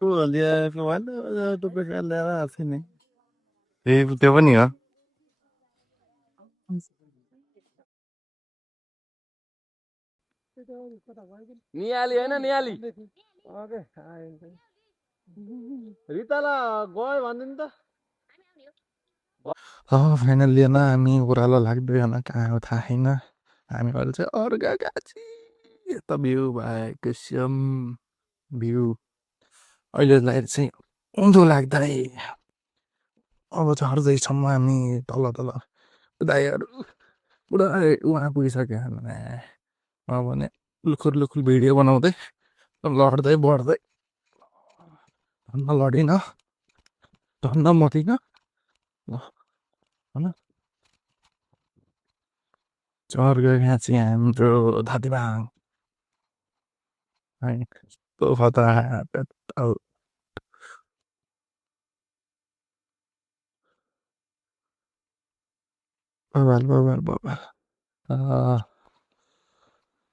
dia kemana tuh pengen lewat sini. त्यो पनि हो नियाली होइन नियाली रिताला गयो भनिदिनु त फाइनली होइन हामी ओह्रालो लाग्दैन कहाँ हो थाहा छैन हामी अहिले चाहिँ अर्घाखाँची यता भ्यू भाइ कसम भ्यू अहिलेलाई चाहिँ उँधो लाग्दै अब चढ्दैछौँ हामी तल तल दाइहरू पुरा उहाँ पुगिसक्यो अब भने लुखुर लुखुर भिडियो बनाउँदै लड्दै बढ्दै धन्न लडिनँ धन्न मतिनँ होइन अर्घाखाँची हाम्रो धादिबाङ है कस्तो खतरा पेट्रोल बबाल बबाल बबाल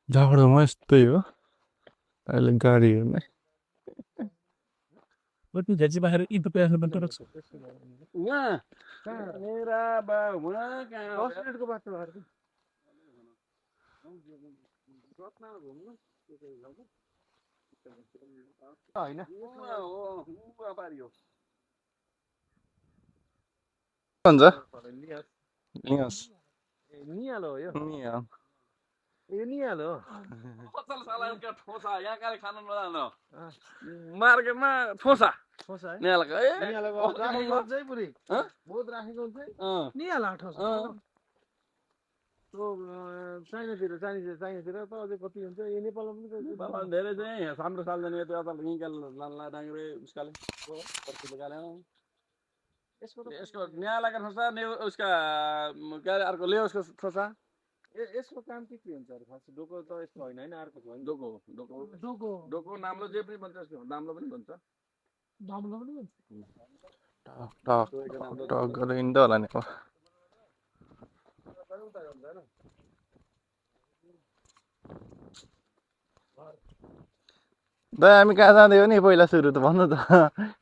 जाडोमा यस्तै हो अहिले गाडीहरूमा Berarti jadi bahar itu pe bentuk उहाँ मेरा बाउ उहाँ कहाँ हो? 10 मिनेटको बाटो होइन उहाँ हो उहाँ पारि हो भन्छ निहालो हो यो यो निहालो पसल सालाका ठोसा यहाँ काले खानु नजानु मार्केटमा ठोसा ठोसा है निहालको ए निहालको राखेको हुन्छ है पुरी बहुत राखेको हुन्छ है निहाला ठोसा चाइनातिर त अझै कति हुन्छ यो नेपालमा पनि धेरै चाहिँ हाम्रो सालदैन यता यता निकाल लाला डाङ्ग्रे उसकाले निकालेन यसको न्यालाका ठोसा उसका के अरे अर्को ले उसको ठोसा यसको काम के हुन्छ अरे खास डोको त यसको होइन होइन अर्को हो डोको डोको डोको डोको नाम्लो जे पनि भन्छ यसको नाम्लो पनि भन्छ नाम्लो पनि भन्छ टक टक गरेर हिँड्दै होला नि दाइ हामी कहाँ जाँदै हो नि पहिला सुरु त भन्नु त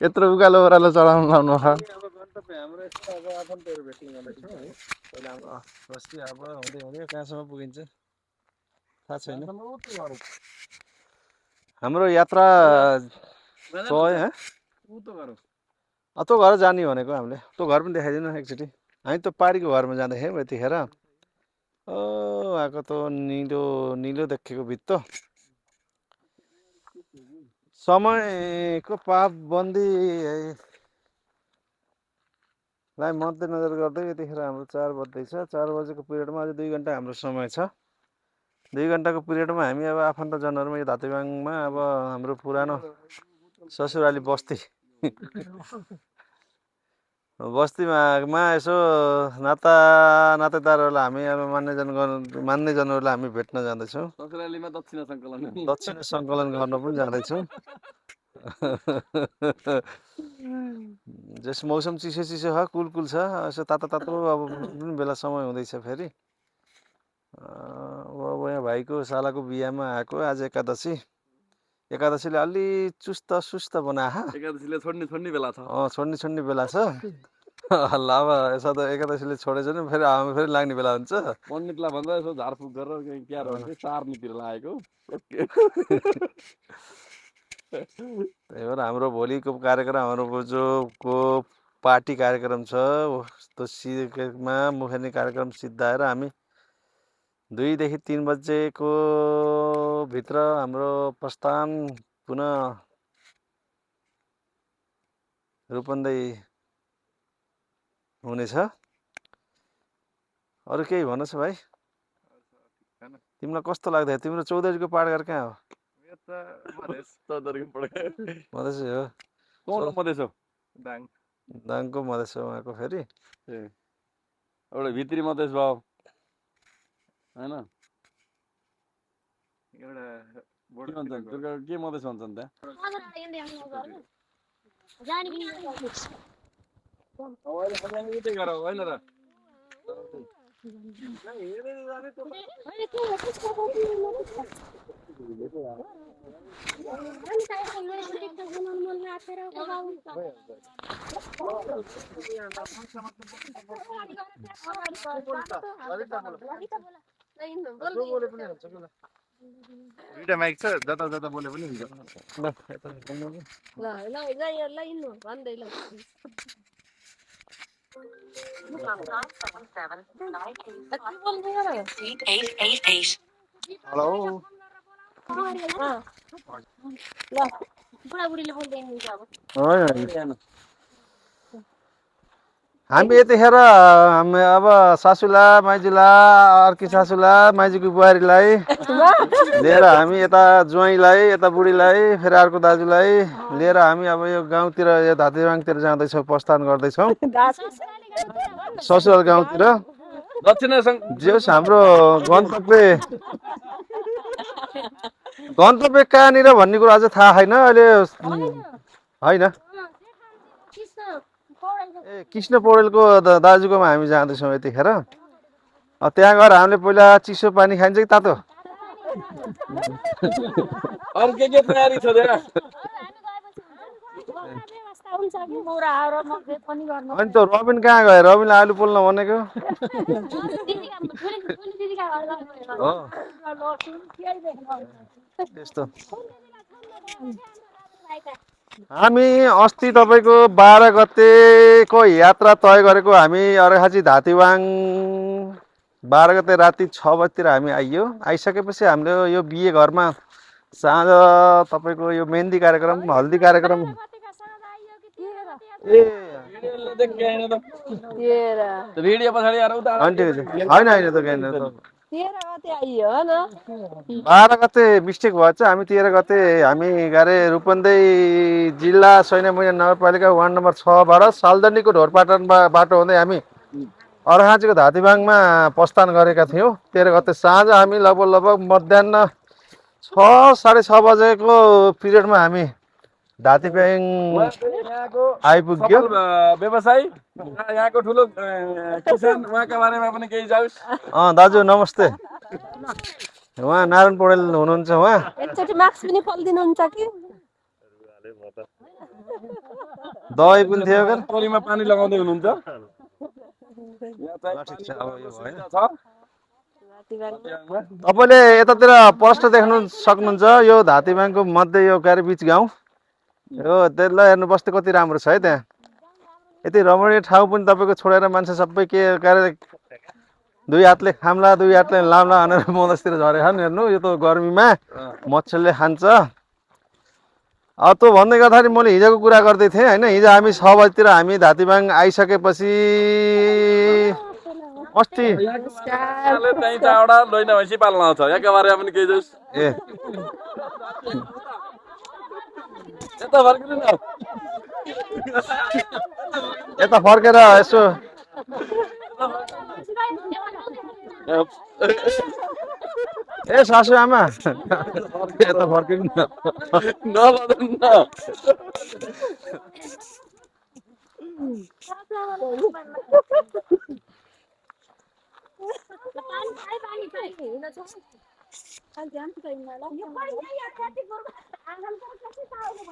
यत्रो उकालो ओह्रालो चढाउनु लाउनु हाम्रो यस्तो अब आफन्तहरू भेट्ने गर्दैछौँ है पहिला बस्ती अब हुँदै हुँदै कहाँसम्म पुगिन्छ थाहा छैन हाम्रो यात्रा तँ घर जाने भनेको हामीले तँ घर पनि देखाइदिनु एकचोटि हामी त पारीको घरमा जाँदैछौँ यतिखेर ओ आएको त निलो निलो देखेको भित्तो समयको पाबन्दीलाई मध्यनजर गर्दै यतिखेर हाम्रो 4 बज्दैछ 4 बजेको पिरियडमा अझै 2 घन्टा हाम्रो समय छ 2 घन्टाको पिरियडमा हामी अब आफन्तजनहरूमा यो धादिबाङमा अब हाम्रो पुरानो ससुराली बस्तीमा यसो नातेदारहरूलाई हामी अब मान्यजनहरूलाई हामी भेट्न जाँदैछौँ ससुरालीमा दक्षिणा सङ्कलन गर्न पनि जाँदैछौँ जस मौसम चिसो छ कुल छ यसो तातो अब जुन बेला समय हुँदैछ फेरि अब यहाँ भाइको सालाको बिहामा आएको आज एकादशीले अलि चुस्त सुस्त बनाहा एकादशीले छोड्ने बेला छ छोड्ने बेला छ ल अब यसो त एकादशीले छोडेछ नि फेरि हामी फेरि लाग्ने बेला हुन्छ पण्डितलाई भन्दा यसो झारफुक गरेर क्यार हुन्छ चार्नेतिर लागेको त्यही भएर हाम्रो भोलिको कार्यक्रम हाम्रो बोजूको पार्टी कार्यक्रम छ त्यसमा मुखेनी कार्यक्रम सिद्धाएर हामी 2 देखि 3 बजेको भित्र हाम्रो प्रस्थान पुनः रूपन्देही हुनेछ अरू केही भन्नुहोस् भाइ तिमीलाई कस्तो लाग्दै तिम्रो चौधरीको पाठघर कहाँ हो मधेस हो दाङको मधेस हो उहाँको फेरि एउटा भित्री मधेस भयो होइन के मधेस भन्छ नि त्यहाँ होइन र दुईटा माइक छ जता जता बोले पनि हुन्छ ल हेलो हामी यतिखेर अब सासूला माइजूला अर्की सासूला माइजूको बुहारीलाई लिएर हामी यता ज्वाइँलाई यता बुढीलाई फेरि अर्को दाजुलाई लिएर हामी अब यो गाउँतिर यो धातेबाङतिर जाँदैछौँ प्रस्थान गर्दैछौँ ससुराल गाउँतिर जे होस् हाम्रो गन्तव्य कहाँनिर भन्ने कुरो अझै थाहा छैन अहिले होइन ए कृष्ण पौडेलको दाजुकोमा हामी जाँदैछौँ यतिखेर त्यहाँ गएर हामीले पहिला चिसो पानी खान्छ कि तातो तयारी छ अनि त रबिन कहाँ गयो रबिनलाई आलु पोल्न भनेको त्यस्तो हामी अस्ति तपाईँको 12 गतेको यात्रा तय गरेको हामी अर्घाखाँची धातीबाङ 12 गते राति 6 बजीतिर हामी आइसकेपछि हामीले यो बिहे घरमा साँझ तपाईँको यो मेहन्दी कार्यक्रम हल्दी कार्यक्रम ए भिडियो पछाडि होइन त 12 गते मिस्टेक भएछ हामी 13 गते हामी गरे रूपन्देही जिल्ला सैन्यमुनिया नगरपालिका वार्ड नम्बर 6 बाट सालदनीको ढोरपाटन बाटो हुँदै हामी अर्घाखाँचीको धातीबाङमा प्रस्थान गरेका थियौँ 13 गते साँझ हामी लगभग मध्याह 6-6:30 बजेको पिरियडमा हामी धातीबाङ आइपुग्यो व्यवसायी यहाँको ठुलो किसान उहाँका बारेमा पनि केही जाओस् दाजु नमस्ते उहाँ नारायण पौडेल हुनुहुन्छ उहाँ एकचोटि मास्क पनि खोलिदिनुहुन्छ कि दही पनि थियो के टोलीमा पानी लगाउँदै हुनुहुन्छ तपाईँले यतातिर प्रश्न देख्नु सक्नुहुन्छ यो धातीबाङको मध्य यो बीच गाउँ हो त्यसलाई हेर्नु बस्ती कति राम्रो छ है त्यहाँ यति रमणीय ठाउँ पनि तपाईँको छोडेर मान्छे सबै के गरे दुई हातले खाम्ला दुई हातले लाम्ला भनेर मधेसतिर झरेका छन् हेर्नु यो त गर्मीमा मच्छरले खान्छ त्यो भन्दै गर्दाखेरि मैले हिजोको कुरा गर्दै थिएँ होइन हिजो हामी 6 बजीतिर हामी धातीबाङ आइसकेपछि अस्ति पाल्न आउँछ यहाँका बारेमा पनि केही जाओस् ए यता फर्केर यसो ए सासू आमा यता फर्किनु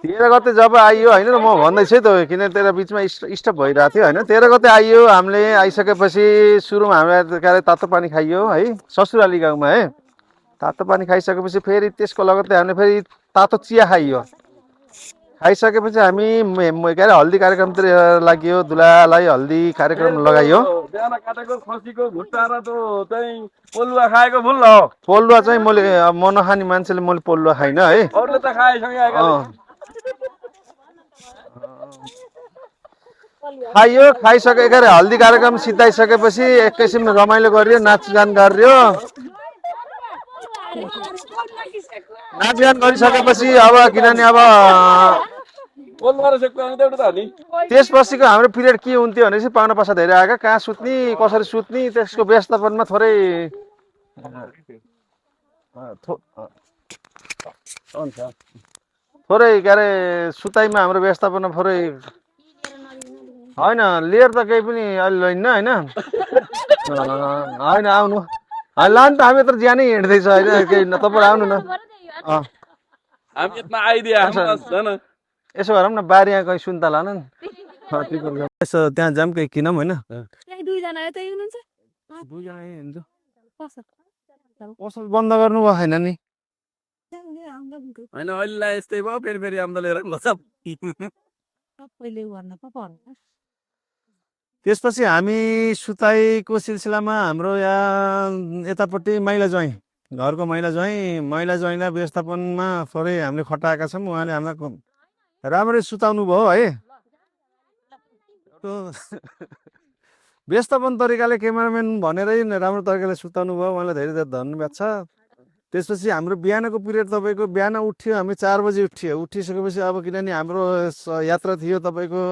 तेह्र गते जब आइयो होइन म भन्दैछु त किन तेरो बिचमा स्टप भइरहेको थियो होइन 13 गते आइयो हामीले आइसकेपछि सुरुमा हामीले के अरे तातो पानी खाइयो है ससुराली गाउँमा है तातो पानी खाइसकेपछि फेरि त्यसको लगत्तै हामीले फेरि तातो चिया खाइयो खाइसकेपछि हामी के अरे हल्दी कार्यक्रमतिर लाग्यो दुलालाई हल्दी कार्यक्रम लगाइयो बिहान काटेको खसीको भुट्टा र चाहिँ पोलुवा खाएको भुल हो पोलुवा चाहिँ मैले म नखाने मान्छेले मैले पोलुवा खाइन है अरूले त खाएसँगै खाइयो खाइसके के अरे हल्दी कार्यक्रम सिद्धाइसकेपछि एक किसिमले रमाइलो गरियो नाचगान गरियो नाचगान गरिसकेपछि अब किनभने अब त्यसपछिको हाम्रो पिरियड के हुन्थ्यो भनेपछि पाहुना पासा धेरै आएका कहाँ सुत्ने कसरी सुत्ने त्यसको व्यवस्थापनमा थोरै के अरे सुताइमा हाम्रो व्यवस्थापनमा थोरै होइन लिएर त केही पनि अहिले लैन्न होइन होइन आउनु लानु त हामी यत्रो ज्यानै हिँड्दैछ होइन केही तपाईँ आउनु न हामी यत्मा आइदिया हैन यसो गरौँ न बारीमा गई सुन्तला न यसो त्यहाँ जाम केही किनौँ होइन दुईजना यतै हुनुहुन्छ दुईजना हिँड्छु कसो पसल बन्द गर्नु भयो होइन नि हैन अहिले यस्तै भयो फेरि फेरि आम्दा लिएर लछप सबैले गर्न पो पर्छ त्यसपछि हामी सुताइको सिलसिलामा हाम्रो यहाँ यतापट्टि माइला ज्वाइँ घरको महिला ज्वाइँलाई व्यवस्थापनमा थोरै हामीले खटाएका छौँ उहाँले हामीलाई राम्ररी सुताउनु भयो है व्यवस्थापन तरिकाले क्यामेराम्यान भनेरै राम्रो तरिकाले सुताउनु भयो उहाँलाई धेरै धेरै धन्यवाद छ त्यसपछि हाम्रो बिहानको पिरियड तपाईँको बिहान उठ्यो हामी 4 बजी उठिसकेपछि अब किनभने हाम्रो यात्रा थियो तपाईँको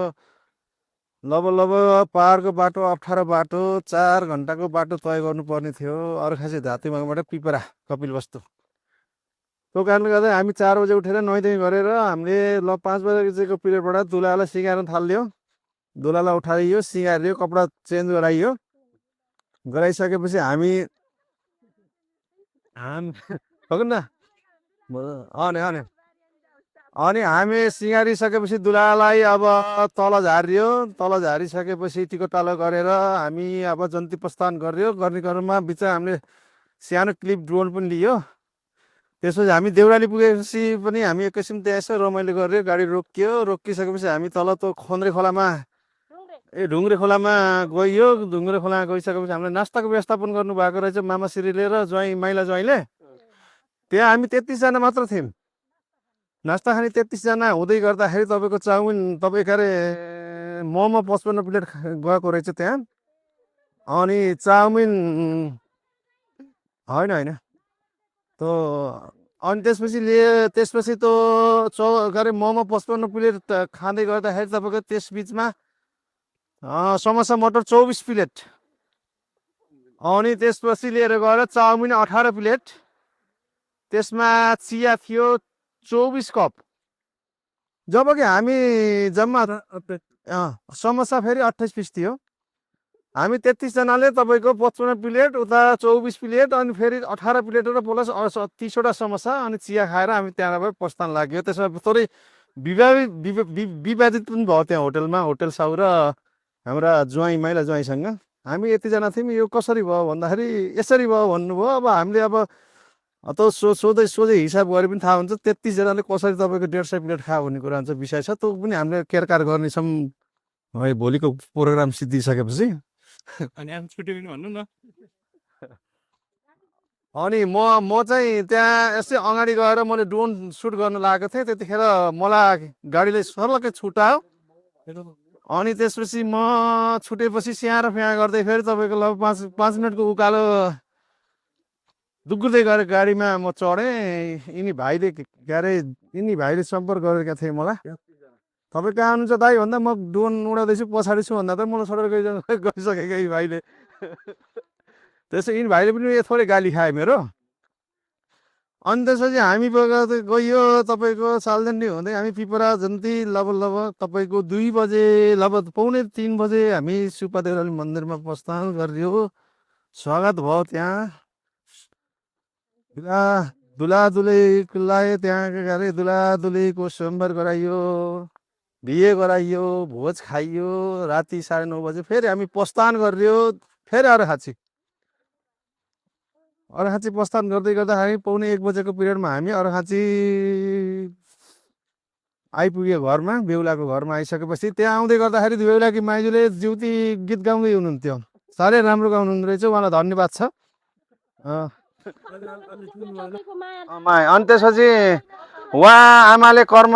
लगभग पहाडको बाटो अप्ठ्यारो बाटो 4 घन्टाको बाटो तय गर्नुपर्ने थियो अर्खासे धातीमाबाट पिपरा कपिलवस्तु त्यो कारणले गर्दा हामी 4 बजे उठेर नुहाइधुवाइ गरेर हामीले 5 बजेको पिरियडबाट दुलालाई सिकाउन थाल्यो दुलालाई उठाइयो सिगारियो कपडा चेन्ज गराइयो गराइसकेपछि हामी अनि हामी सिँगारिसकेपछि दुलालाई अब तल झारिसकेपछि टिकोटालो गरेर हामी अब जन्ती प्रस्थान गर्ने क्रममा बिच हामीले सानो क्लिप ड्रोन पनि लियो त्यसपछि हामी देउराली पुगेपछि पनि हामी एकैछिन त्यहाँ यसो रमाइलो गर्यो गाडी रोकिसकेपछि हामी तल त्यो ढुङ्ग्रे खोलामा गइयो ढुङ्ग्रे खोलामा गइसकेपछि हामीले नास्ताको व्यवस्थापन गर्नु भएको रहेछ मामा श्रीले र माइला ज्वाइँले त्यहाँ हामी 33 जना मात्र थियौँ नास्ता खाने 33 जना हुँदै गर्दाखेरि तपाईँको चाउमिन अरे मोमो 55 प्लेट गएको रहेछ त्यहाँ अनि चाउमिन होइन तो अनि त्यसपछि त्यो अरे मोमो 55 प्लेट खाँदै गर्दाखेरि तपाईँको त्यस बिचमा समोसा मटर 24 प्लेट अनि त्यसपछि लिएर गएर चाउमिन 18 प्लेट त्यसमा चिया थियो 24 कप जबकि हामी जम्मा समोसा फेरि 28 पिस थियो हामी 33 जनाले तपाईँको 55 प्लेट उता 24 प्लेट अनि फेरि 18 प्लेट र प्लस 30 वटा समोसा अनि चिया खाएर हामी त्यहाँबाट प्रस्थान लाग्यो त्यसमा थोरै विवादित पनि भयो त्यहाँ होटलमा होटल साउ र हाम्रा माइला ज्वाइँसँग हामी यतिजना थियौँ यो कसरी भयो भन्दाखेरि यसरी भयो भन्नुभयो अब हामीले अब सोझै हिसाब गरे पनि थाहा हुन्छ 33 जनाले कसरी तपाईँको 150 प्लेट खायो भन्ने कुरा हुन्छ विषय छ त्यो पनि हामीले केरकार गर्नेछौँ है भोलिको प्रोग्राम सिद्धिसकेपछि अनि आज छुट्टी पनि भन्नु न अनि म चाहिँ त्यहाँ यसै अगाडि गएर मैले ड्रोन सुट गर्न लागेको थिएँ त्यतिखेर मलाई गाडीले सर्लक्कै छुटायो अनि त्यसपछि म छुटेपछि स्याहार फ्याँ गर्दै फेरि तपाईँको लगभग 5 मिनटको उकालो दुग्गुर्दै गएर गाडीमा म चढेँ यिनी भाइले सम्पर्क गरेका थिए मलाई तपाईँ कहाँ हुनुहुन्छ दाइ भन्दा म ड्रोन उडाउँदैछु पछाडि छु भन्दा त मलाई सडक गइसकेको यी भाइले त्यसो यिनी भाइले पनि थोरै गाली खायो मेरो अनि त्यसपछि हामी गइयो तपाईँको सालजन्डी हुँदै हामी पिपरा जन्ती लगभग तपाईँको 2 बजे लगभग 2:45 बजे हामी सुपा देउराली मन्दिरमा प्रस्थान गरियो स्वागत भयो त्यहाँ दुलादुलीलाई त्यहाँ गएर दुलादुलीको स्वयंवर गराइयो बिहे गराइयो भोज खाइयो राति 9:30 बजे फेरि हामी प्रस्थान गरियो फेरि अर्घाछी प्रस्थान गर्दै गर्दाखेरि 1:45 बजेको पिरियडमा हामी अर्घाछी आइपुग्यो घरमा बेहुलाको घरमा आइसकेपछि त्यहाँ आउँदै गर्दाखेरि बेहुलाकी माइजूले ज्युति गीत गाउँदै हुनुहुन्थ्यो साह्रै राम्रो गाउनुहुँदो रहेछ उहाँलाई धन्यवाद छ अनि त्यसपछि उहाँ आमाले कर्म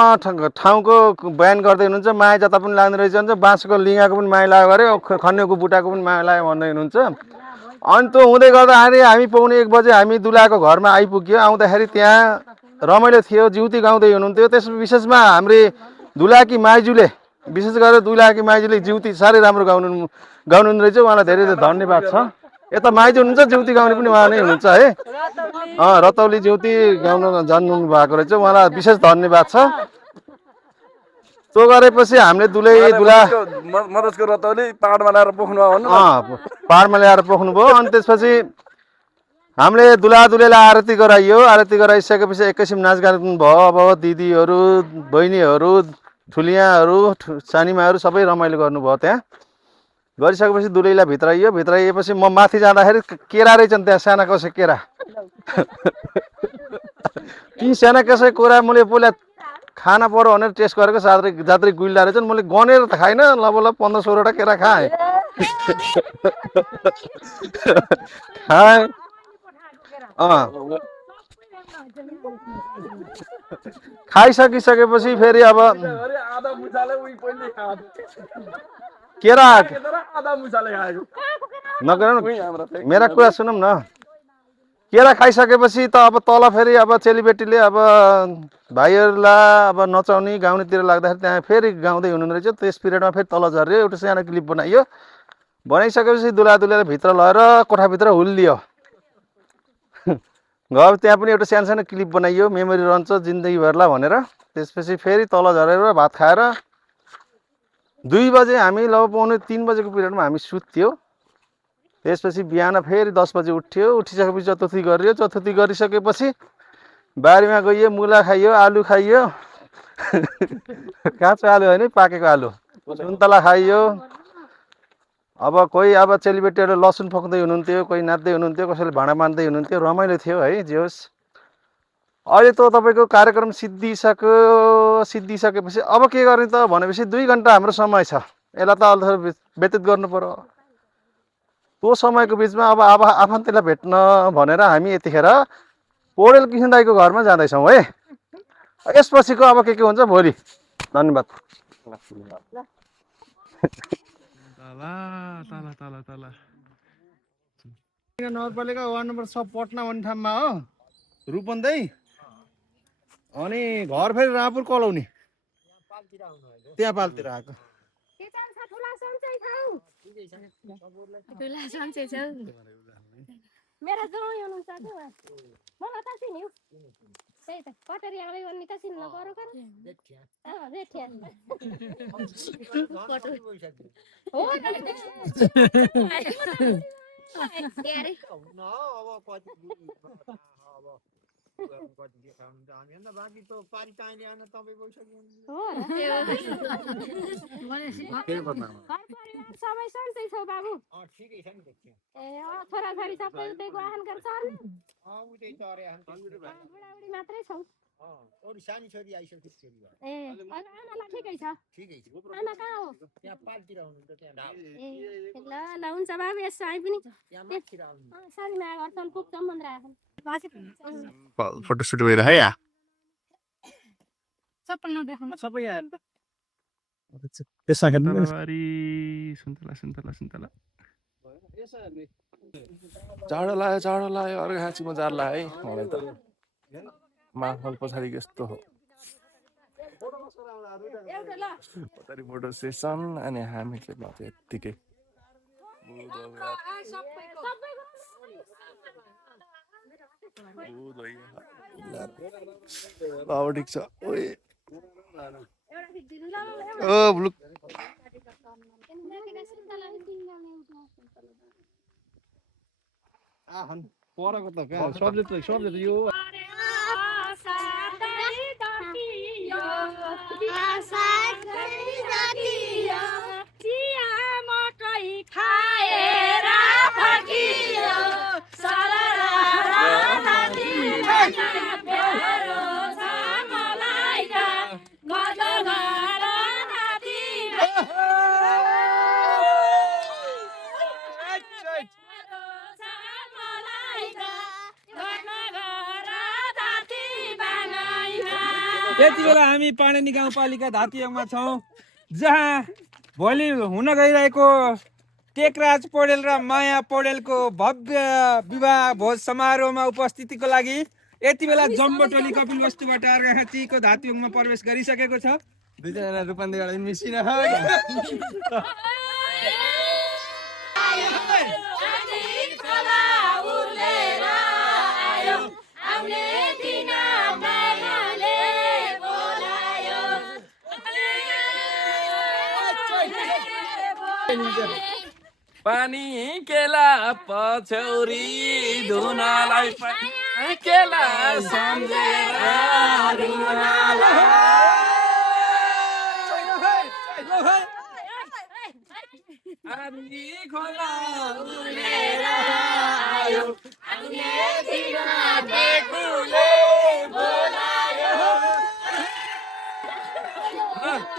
ठाउँको बयान गर्दै हुनुहुन्छ माया जता पनि लाग्दो रहेछ भन्छ बाँसको लिङ्गाको पनि माया लाग्यो अरे खन्योको बुटाको पनि माया लाग्यो भन्दै हुनुहुन्छ अनि त्यो हुँदै गर्दाखेरि हामी 1:45 बजे हामी दुलाको घरमा आइपुग्यो आउँदाखेरि त्यहाँ रमाइलो थियो ज्युति गाउँदै हुनुहुन्थ्यो त्यस विशेषमा हाम्रे दुलाकी माइजूले विशेष गरेर दुलाकी माइजूले ज्युति साह्रै राम्रो गाउनुहुँदो रहेछ उहाँलाई धेरै धेरै धन्यवाद छ यता माइजू हुनुहुन्छ ज्युति गाउने पनि उहाँ नै हुनुहुन्छ है रतौली ज्युति गाउन जान्नु भएको रहेछ उहाँलाई विशेष धन्यवाद छ त्यो गरेपछि हामीले दुला मधेसको रतौली पहाडमा ल्याएर पोख्नु भयो भन्नु पहाडमा ल्याएर पोख्नु भयो अनि त्यसपछि हामीले दुलादुलेलाई आरती गराइयो। आरती गराइसकेपछि एकैछिन नाचगान भयो। अब दिदीहरू, बहिनीहरू, ठुलियाहरू, सानीमाहरू सबै रमाइलो गर्नुभयो। त्यहाँ गरिसकेपछि दुलैलाई भित्राइयो। भित्राइएपछि म माथि जाँदाखेरि केरा रहेछन् त्यहाँ, साना कसै केरा। ती साना कसै कोरा मैले पहिला खाना पर्यो भनेर टेस्ट गरेको, जात्रै गुइला रहेछन्। मैले गनेर त खाइनँ, लगभग 15-16वटा केरा खाएँ। खाएँ। खाइसकिसकेपछि फेरि अब आधा मुसाले उही पहिले खाएको केरा आधा मुसाले खाएको नगर्नु, मेरा कुरा सुनौँ न। केरा खाइसकेपछि त अब तल फेरि अब चेलीबेटीले अब भाइहरूलाई अब नचाउने गाउनेतिर लाग्दाखेरि त्यहाँ फेरि गाउँदै हुनुहुँदो रहेछ। त्यस पिरियडमा फेरि तल झऱ्यो। एउटा सानो क्लिप बनाइयो। बनाइसकेपछि दुलादुलेर भित्र लगेर कोठाभित्र हुल्लियो। गयो त्यहाँ पनि एउटा सानो सानो क्लिप बनाइयो, मेमोरी रहन्छ जिन्दगीभरलाई भनेर। त्यसपछि फेरि तल झरेर भात खाएर 2 बजे हामी लगभग 3 बजेको पिरियडमा हामी सुत्थ्यो। त्यसपछि बिहान फेरि 10 बजे उठ्यो। उठिसकेपछि चतुर्थी गरियो। चतुर्थी गरिसकेपछि बारीमा गइयो, मुला खाइयो, आलु खाइयो। काँचो आलु होइन, पाकेको आलु। सुन्तला खाइयो। अब कोही अब चेलीबेटीहरू लसुन फक्दै हुनुहुन्थ्यो, कोही नाच्दै हुनुहुन्थ्यो, कसैले भाँडा मान्दै हुनुहुन्थ्यो। रमाइलो थियो है, जे होस्। अहिले त तपाईँको कार्यक्रम सिद्धिसकेपछि अब के गर्ने त भनेपछि 2 घन्टा हाम्रो समय छ। यसलाई त अलि व्यतीत गर्नु पर्यो। त्यो समयको बिचमा अब आफन्तलाई भेट्न भनेर हामी यतिखेर पौडेल किसन दाईको घरमा जाँदैछौँ है। यसपछिको अब के हुन्छ भोलि। धन्यवाद। नगरपालिका वार्ड नम्बर 6 पटना भन्ने ठाउँमा हो, रूपन्दै। अनि घर फेरि रामपुर कलौनी, त्यहाँ पालतिर आएको। मेरा जमाई हुनुहुन्छ के मलाई तासिन हो त्यही त कटरी आउने गर्ने तासिन नगरौ कर जेठिया हो सबै सन्चै छौ बाबु ए छोराछोरी सबै उतै वाहन गर्छ बुढाबुढी मात्रै छौ सानी छोरी आइसक्यो ए आमालाई ठिकै छ आमा कहाँ हो ल ल हुन्छ बाबु यसो आइ पनि सानीमा गर्छन् पुग्छौँ भनेर आएको फोटोसुट भएर है या सबै नदेखाउनु सबै यहाँ त्यसमा खेल्नु सुन्तला जाडो लाग्यो अर्घाँचीमा जाडो लाग्यो है मलाई त। माहौल पछाडि यस्तो हो। पछाडि फोटो सेसन अनि हामीले मात्रै यत्तिकै अब ठिक छ। ब्लु परको त कहाँ सब्जेक्ट यो यति बेला हामी पाणेनी गाउँपालिका धातियोङमा छौँ, जहाँ भोलि हुन गइरहेको टेकराज पौडेल र माया पौडेलको भव्य विवाह भोज समारोहमा उपस्थितिको लागि यति बेला जम्बो टोली कपिलवस्तुबाट अर्घाखाँचीको धातियोङमा प्रवेश गरिसकेको छ। दुईजना रूपन्देहीबाट मिसिन पानी केला पछौरी धुनलाई केला सम्झेर आधी खोला उडेर आयो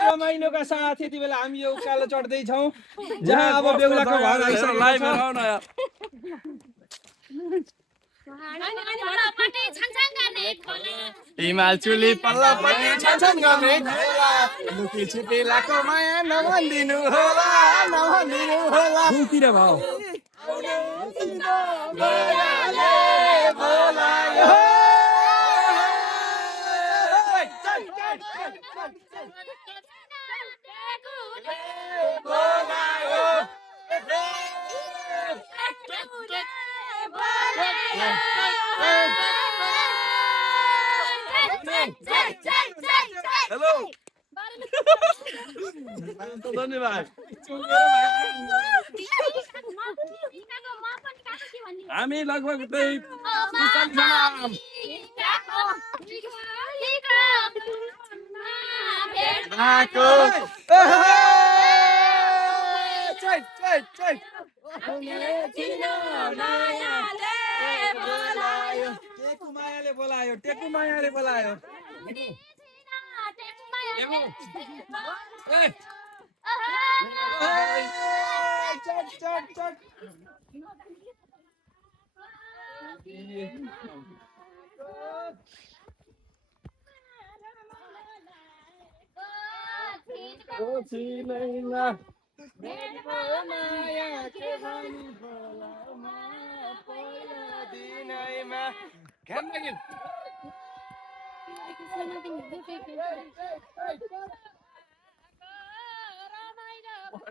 रमाइलोका साथ यति बेला हामी यो उकालो चढ्दैछौँ जहाँ अब बेहुलाको घर आइसकेको छ। हिमाल चुली पल्लोपट्टि छन् गर्ने लुकी छिपिलाको माया नभनिदिनु होला नभनिदिनु होला कुतिर भाउ हेलो धन्यवाद हामी लगभग त्यही टेकु मायाले बोलायो टेकु मायाले बोलायो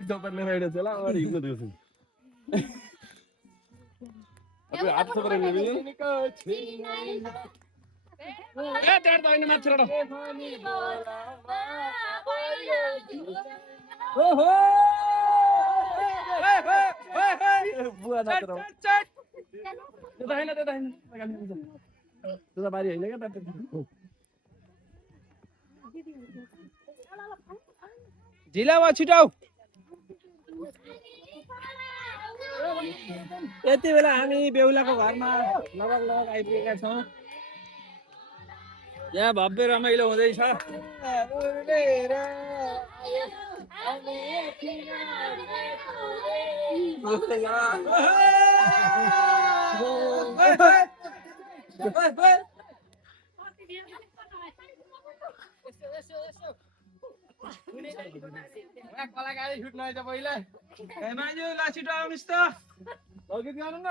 दोपहर में रेडियो चला और इनको देखो अबे हाथ से करेंगे भी ए तेरे तो इन्हें मत छोड़ो ओहो बुआ ना करो देता है ना तो बारी है ना क्या ढिला वा छिटाउ यति बेला हामी बेहुलाको घरमा लगभग आइपुगेका छौँ। यहाँ भव्य रमाइलो हुँदैछ। कलाकारी छुट्न आइज पहिला माइजू ला छिटो आउनुहोस् त गीत गाउनु न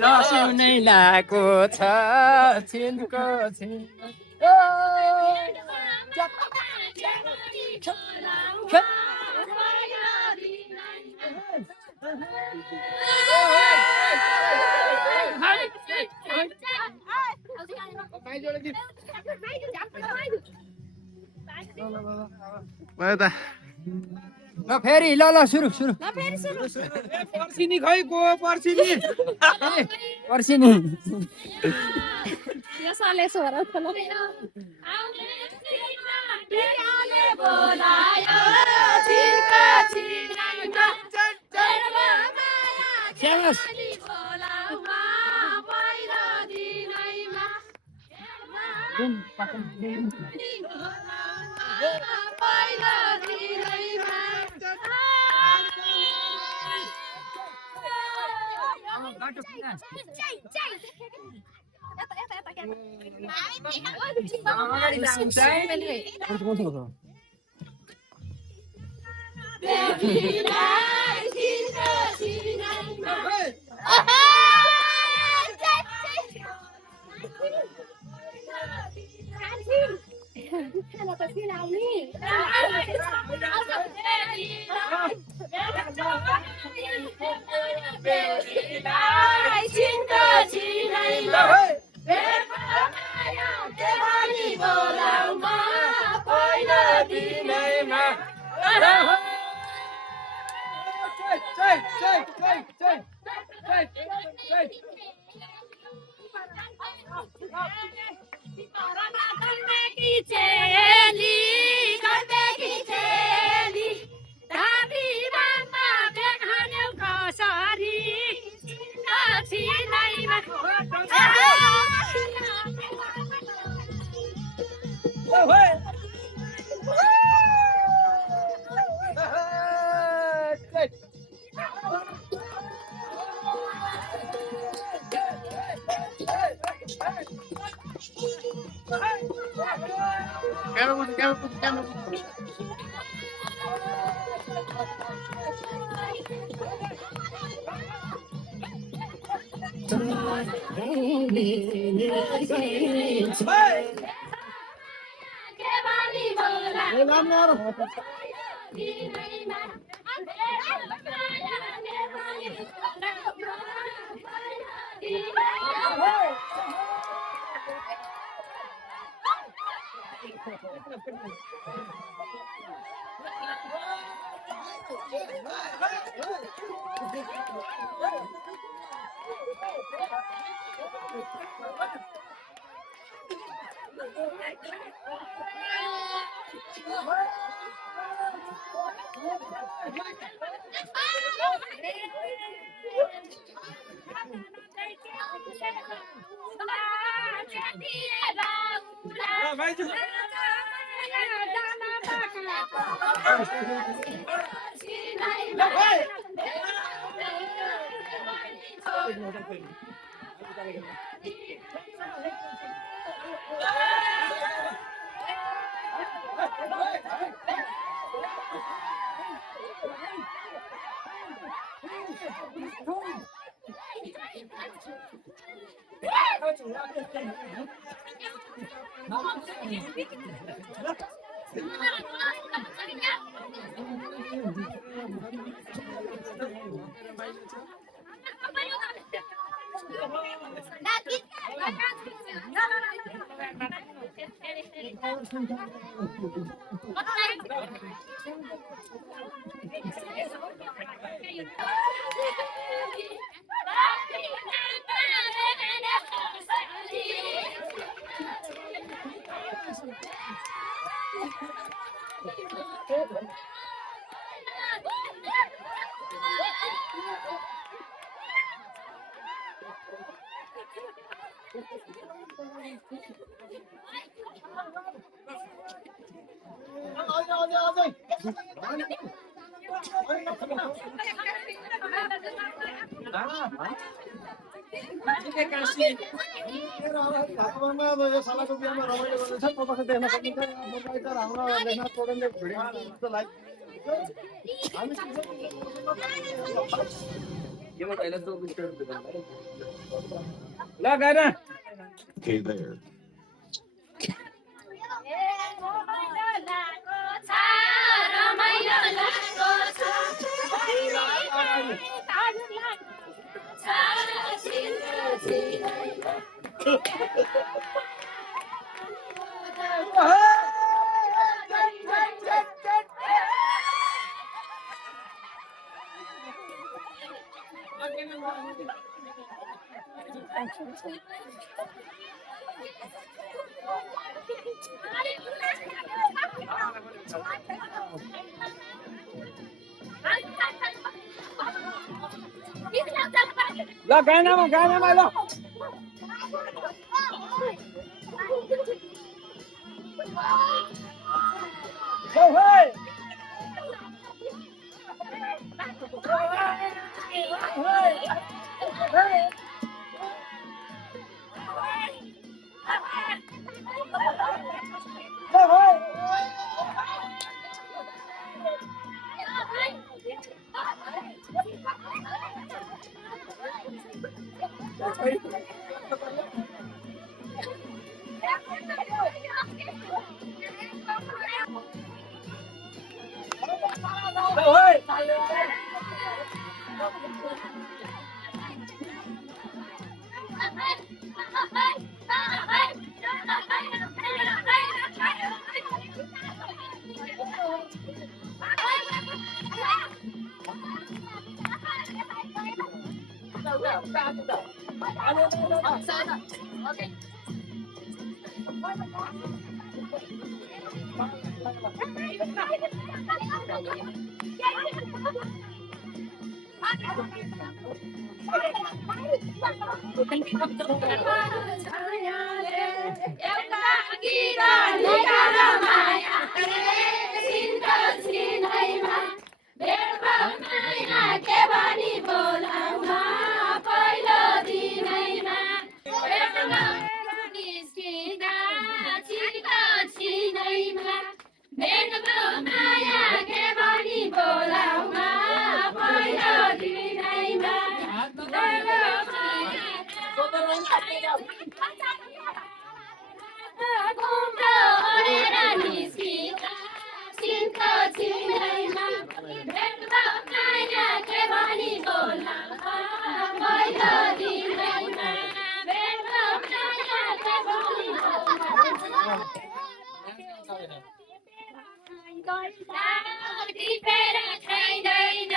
लसुनै लाको छ छिनको ल फेरि ल सुरु पर्सिनी खै गो पर्सिनी पर्सिनी बेबीलाई चिनको चिनाइमा खाना त सिलाउने बेबीलाई चिनको चिनाइमा देवानी बोलाउमा पहिलो दिनैमा चेली चेली धाबी मामा देखान्यौ कसरी चिनाइमा यो सालाको बिहामा रमाइलो गर्दैछ प्रकाश देख्न सकिन्छ प्रोपाइटर हाम्रो लेखनाथ पौडेलले भिडियो बनाउनुहुन्छ लाइभ ल गएर Okay, there. ल गानामा ल एउटा गीत निकाल माया सिन्धो सिन्धैमा माया के भनी बोलाउन पहिलो दिनैमा निस्किँदा छिटो छिनैमा माया के भनी बोलाउन पहिलो दिनैमा घुम्रो ओढेर निस्किँदा सिन्धो सिन्धैमा माया के भनी बोलाउन पहिलो दिनैमा माया के भनी टिपेर खाइँदैन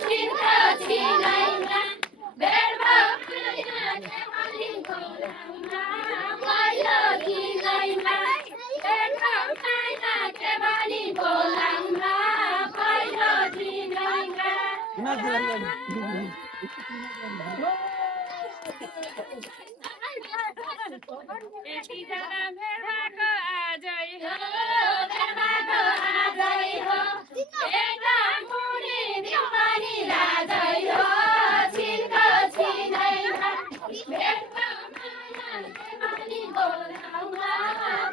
छिटो छिनैमा भेटमा माया के भनी बोलाउन पहिलो दिनैमा भेटमा माया के भनी बोलाउन पहिलो दिनैमा यतिजना भेटमाको आजै हो भेटमाको आजै हो एउटा मुनि दिवानी राजै हो छिटो छिनैमा भेटमा माया के भनी बोलाउन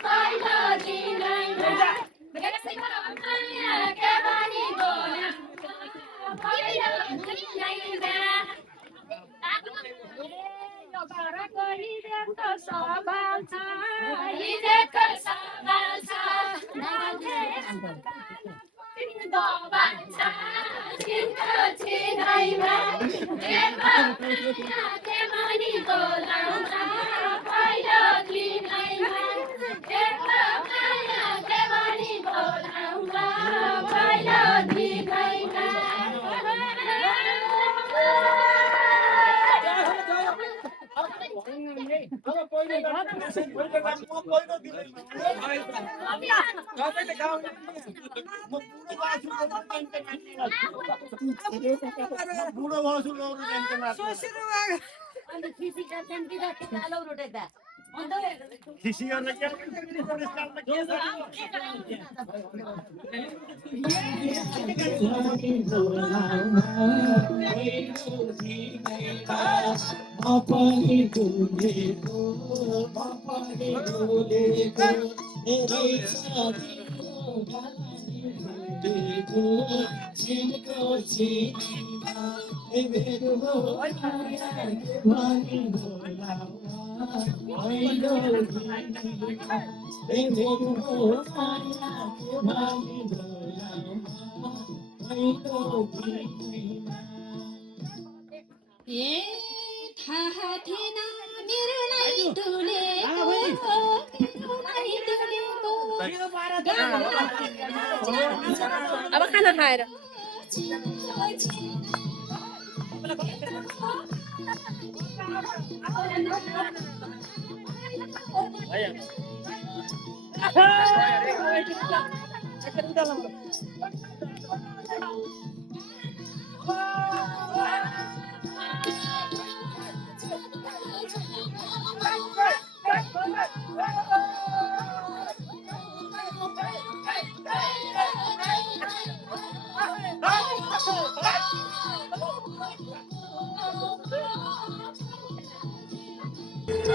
पहिलो दिनैमा भेटमा माया के भनी बोलाउन पहिलो दिनैमा हिजोको सवाल छ हिजोको सवाल छ दबाल छ छिटो छिनैमा भेटमा माया के भनी बोलाउन पहिलो दिनैमा भेटमा माया के भनी बोलाउन पहिलो दिनैमा बुढो भाषु लौरो खिसी गर्न के थाहा थिएन मेरो नै डुलेको अब खाना खाएर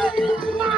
Thank you.